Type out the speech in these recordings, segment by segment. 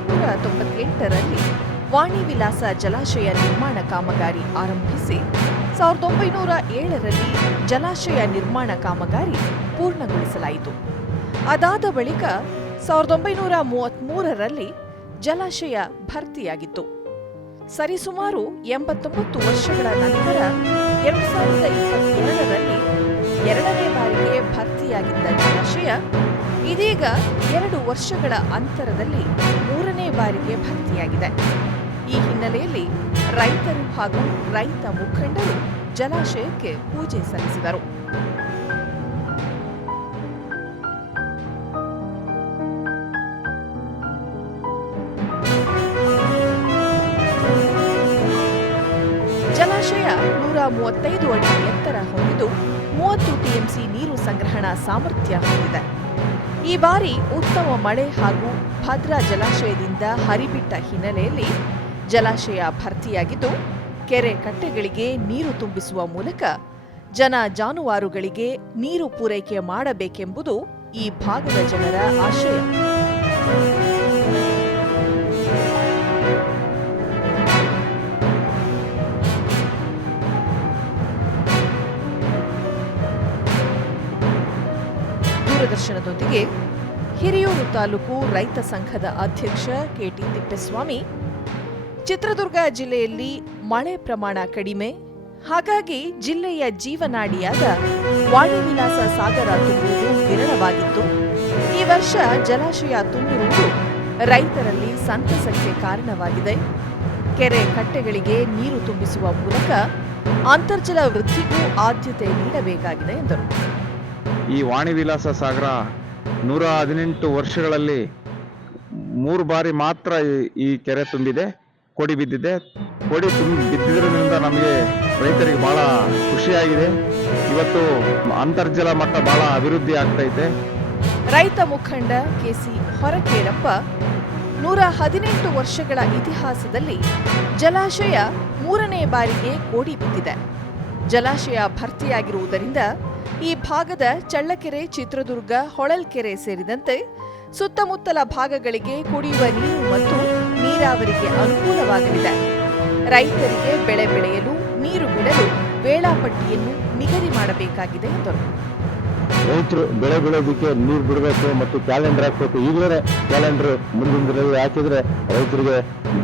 1898ರಲ್ಲಿ ವಾಣಿ ವಿಲಾಸ ಜಲಾಶಯ ನಿರ್ಮಾಣ ಕಾಮಗಾರಿ ಆರಂಭಿಸಿ 1907ರಲ್ಲಿ ಜಲಾಶಯ ನಿರ್ಮಾಣ ಕಾಮಗಾರಿ ಪೂರ್ಣಗೊಳಿಸಲಾಯಿತು. ಅದಾದ ಬಳಿಕ 1933ರಲ್ಲಿ ಜಲಾಶಯ ಭರ್ತಿಯಾಗಿತ್ತು. ಸರಿಸುಮಾರು 89 ವರ್ಷಗಳ ನಂತರ 2022ರಲ್ಲಿ ಎರಡನೇ ಬಾರಿಗೆ ಭರ್ತಿಯಾಗಿದ್ದ ಜಲಾಶಯ ಇದೀಗ 2 ವರ್ಷಗಳ ಅಂತರದಲ್ಲಿ 3ನೇ ಬಾರಿಗೆ ಭರ್ತಿಯಾಗಿದೆ. ಈ ಹಿನ್ನೆಲೆಯಲ್ಲಿ ರೈತರು ಹಾಗೂ ರೈತ ಮುಖಂಡರು ಜಲಾಶಯಕ್ಕೆ ಪೂಜೆ ಸಲ್ಲಿಸಿದರು. ಜಲಾಶಯ 135 ಅಡಿ ಎತ್ತರ ಹೊಂದಿದ್ದು 30 ಟಿಎಂಸಿ ನೀರು ಸಂಗ್ರಹಣಾ ಸಾಮರ್ಥ್ಯ ಹೊಂದಿದೆ. ಈ ಬಾರಿ ಉತ್ತಮ ಮಳೆ ಹಾಗೂ ಭದ್ರಾ ಜಲಾಶಯದಿಂದ ಹರಿಬಿಟ್ಟ ಹಿನ್ನೆಲೆಯಲ್ಲಿ ಜಲಾಶಯ ಭರ್ತಿಯಾಗಿದ್ದು, ಕೆರೆ ಕಟ್ಟೆಗಳಿಗೆ ನೀರು ತುಂಬಿಸುವ ಮೂಲಕ ಜನ ಜಾನುವಾರುಗಳಿಗೆ ನೀರು ಪೂರೈಕೆ ಮಾಡಬೇಕೆಂಬುದು ಈ ಭಾಗದ ಜನರ ಆಶಯ. ದೂರದರ್ಶನದೊಂದಿಗೆ ಹಿರಿಯೂರು ತಾಲೂಕು ರೈತ ಸಂಘದ ಅಧ್ಯಕ್ಷ ಕೆಟಿ ತಿಪ್ಪೇಸ್ವಾಮಿ, ಚಿತ್ರದುರ್ಗ ಜಿಲ್ಲೆಯಲ್ಲಿ ಮಳೆ ಪ್ರಮಾಣ ಕಡಿಮೆ, ಹಾಗಾಗಿ ಜಿಲ್ಲೆಯ ಜೀವನಾಡಿಯಾದ ವಾಣಿ ವಿಲಾಸ ಸಾಗರ ತುಂಬುವುದು ವಿರಳವಾಗಿತ್ತು. ಈ ವರ್ಷ ಜಲಾಶಯ ತುಂಬಿರುವುದು ರೈತರಲ್ಲಿ ಸಂತಸಕ್ಕೆ ಕಾರಣವಾಗಿದೆ. ಕೆರೆ ಕಟ್ಟೆಗಳಿಗೆ ನೀರು ತುಂಬಿಸುವ ಮೂಲಕ ಅಂತರ್ಜಲ ವೃದ್ಧಿಗೂ ಆದ್ಯತೆ ನೀಡಬೇಕಾಗಿದೆ ಎಂದರು. ಈ ವಾಣಿ ವಿಲಾಸ ಸಾಗರ 118 ವರ್ಷಗಳಲ್ಲಿ 3 ಬಾರಿ ಮಾತ್ರ ಈ ಕೆರೆ ತುಂಬಿದೆ, ಕೊಡಿ ಬಿದ್ದಿದೆ. ಕೊಡಿ ಬಿದ್ದಿದ್ದರಿಂದ ನಮಗೆ ರೈತರಿಗೆ ಬಹಳ ಖುಷಿಯಾಗಿದೆ. ಇವತ್ತು ಅಂತರ್ಜಲ ಮಟ್ಟ ಬಹಳ ಅಭಿವೃದ್ಧಿ ಆಗ್ತೈತೆ. ರೈತ ಮುಖಂಡ ಕೆಸಿ ಹೊರಕೇರಪ್ಪ, 118 ವರ್ಷಗಳ ಇತಿಹಾಸದಲ್ಲಿ ಜಲಾಶಯ 3ನೇ ಬಾರಿಗೆ ಕೋಡಿ ಬಿದ್ದಿದೆ. ಜಲಾಶಯ ಭರ್ತಿಯಾಗಿರುವುದರಿಂದ ಈ ಭಾಗದ ಚಳ್ಳಕೆರೆ, ಚಿತ್ರದುರ್ಗ, ಹೊಳಲ್ಕೆರೆ ಸೇರಿದಂತೆ ಸುತ್ತಮುತ್ತಲ ಭಾಗಗಳಿಗೆ ಕುಡಿಯುವ ನೀರು ಮತ್ತು ನೀರಾವರಿಗೆ ಅನುಕೂಲವಾಗಲಿದೆ. ರೈತರಿಗೆ ಬೆಳೆ ಬೆಳೆಯಲು ನೀರು ಬಿಡಲು ವೇಳಾಪಟ್ಟಿಯನ್ನು ನಿಗದಿ ಮಾಡಬೇಕಾಗಿದೆ ಎಂದರು. ರೈತರು ಬೆಳೆ ಬೆಳೆಯೋದಕ್ಕೆ ನೀರು ಬಿಡಬೇಕು ಮತ್ತು ಕ್ಯಾಲೆಂಡರ್ ಹಾಕಬೇಕು. ಈಗಲೇ ಕ್ಯಾಲೆಂಡರ್ ಮುಂದಿನ ದಿನದಲ್ಲಿ ಹಾಕಿದ್ರೆ ರೈತರಿಗೆ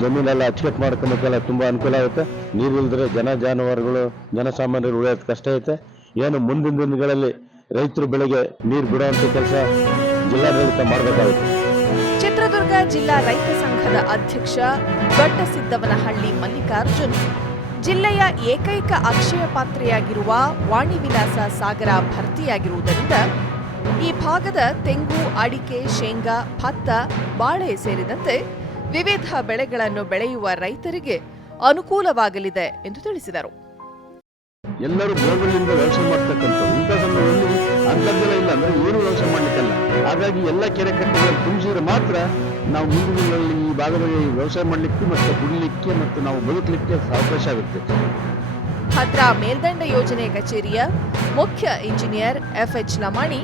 ಜಮೀನೆಲ್ಲ ಅಚ್ಚುಕಟ್ಟು ಮಾಡ್ಕೊಬೇಕೆಲ್ಲ ತುಂಬಾ ಅನುಕೂಲ ಆಗುತ್ತೆ. ನೀರು ಇಲ್ದ್ರೆ ಜಾನುವಾರುಗಳು, ಜನಸಾಮಾನ್ಯರು ಉಳಿಯೋದು ಕಷ್ಟ ಐತೆ. ಏನು ಮುಂದಿನ ದಿನಗಳಲ್ಲಿ ರೈತರು ಬೆಳೆಗೆ ನೀರು ಬಿಡುವಂತ ಕೆಲಸ ಜಿಲ್ಲಾಡಳಿತ ಮಾಡಬೇಕಾಗುತ್ತೆ. ಚಿತ್ರದುರ್ಗ ಜಿಲ್ಲಾ ರೈತ ಸಂಘದ ಅಧ್ಯಕ್ಷ ದೊಡ್ಡಸಿದ್ದವನಹಳ್ಳಿ ಮಲ್ಲಿಕಾರ್ಜುನ್, ಜಿಲ್ಲೆಯ ಏಕೈಕ ಅಕ್ಷಯ ಪಾತ್ರೆಯಾಗಿರುವ ವಾಣಿ ವಿಲಾಸ ಸಾಗರ ಭರ್ತಿಯಾಗಿರುವುದರಿಂದ ಈ ಭಾಗದ ತೆಂಗು, ಅಡಿಕೆ, ಶೇಂಗಾ, ಭತ್ತ, ಬಾಳೆ ಸೇರಿದಂತೆ ವಿವಿಧ ಬೆಳೆಗಳನ್ನು ಬೆಳೆಯುವ ರೈತರಿಗೆ ಅನುಕೂಲವಾಗಲಿದೆ ಎಂದು ತಿಳಿಸಿದರು. ಎಲ್ಲರೂ ಬೋರ್ವೆಲ್ನಿಂದ ವ್ಯವಸಾಯ ಮಾಡ್ತಕ್ಕಂಥದ್ದು. ಇಂಥ ಸಂದರ್ಭದಲ್ಲಿ ಅಂತರ್ಜಲ ಇಲ್ಲ ಅಂದ್ರೆ ಏನು ವ್ಯವಸಾಯ ಮಾಡ್ಲಿಕ್ಕಲ್ಲ. ಹಾಗಾಗಿ ಎಲ್ಲ ಕೆರೆ ಕಟ್ಟೆಗಳನ್ನು ತುಂಬಿಸಿದ್ರೆ ಮಾತ್ರ ನಾವು ಮುಂದಿನ ದಿನಗಳಲ್ಲಿ ಈ ಭಾಗದಲ್ಲಿ ವ್ಯವಸಾಯ ಮಾಡಲಿಕ್ಕೆ ಮತ್ತು ಕುಡಿಲಿಕ್ಕೆ ಮತ್ತು ನಾವು ಬದುಕಲಿಕ್ಕೆ ಅವಕಾಶ ಆಗುತ್ತೆ. ಭದ್ರಾ ಮೇಲ್ದಂಡ ಯೋಜನೆ ಕಚೇರಿಯ ಮುಖ್ಯ ಇಂಜಿನಿಯರ್ ಎಫ್ಎಚ್ ಲಮಾಣಿ,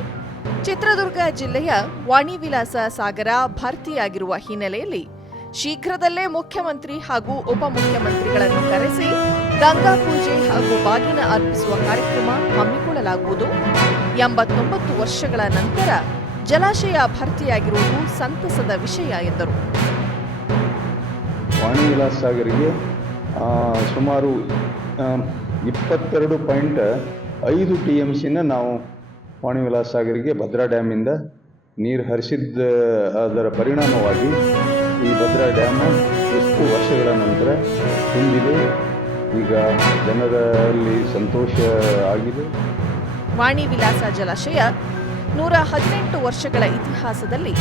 ಚಿತ್ರದುರ್ಗ ಜಿಲ್ಲೆಯ ವಾಣಿ ವಿಲಾಸ ಸಾಗರ ಭರ್ತಿಯಾಗಿರುವ ಹಿನ್ನೆಲೆಯಲ್ಲಿ ಶೀಘ್ರದಲ್ಲೇ ಮುಖ್ಯಮಂತ್ರಿ ಹಾಗೂ ಉಪಮುಖ್ಯಮಂತ್ರಿಗಳನ್ನು ಕರೆಸಿ ಗಂಗಾ ಪೂಜೆ ಹಾಗೂ ಬಾಗಿನ ಅರ್ಪಿಸುವ ಕಾರ್ಯಕ್ರಮ ಹಮ್ಮಿಕೊಳ್ಳಲಾಗುವುದು. 89 ವರ್ಷಗಳ ನಂತರ ಜಲಾಶಯ ಭರ್ತಿಯಾಗಿರುವುದು ಸಂತಸದ ವಿಷಯ ಎಂದರು. ವಾಣಿ ವಿಲಾಸ ಸಾಗರಿಗೆ ಸುಮಾರು 22.5 TMCನ ನಾವು ವಾಣಿ ವಿಲಾಸ ಸಾಗರಿಗೆ ಭದ್ರಾ ಡ್ಯಾಮಿಂದ ನೀರು ಹರಿಸಿದ್ದ ಅದರ ಪರಿಣಾಮವಾಗಿ ಈ ಭದ್ರಾ ಡ್ಯಾಮ್ ಎಷ್ಟು ವರ್ಷಗಳ ನಂತರ ತುಂಬಿದೆ. ಈಗ ಜನರಲ್ಲಿ ಸಂತೋಷ ಆಗಿದೆ. ವಾಣಿ ವಿಲಾಸ ಜಲಾಶಯ 118 ವರ್ಷಗಳ ಇತಿಹಾಸದಲ್ಲಿ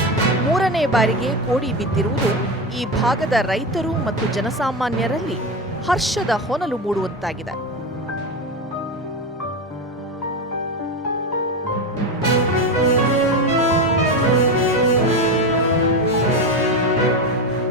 3ನೇ ಬಾರಿಗೆ ಕೋಡಿ ಬಿದ್ದಿರುವುದು ಈ ಭಾಗದ ರೈತರು ಮತ್ತು ಜನಸಾಮಾನ್ಯರಲ್ಲಿ ಹರ್ಷದ ಹೊನಲು ಮೂಡುವಂತಾಗಿದೆ.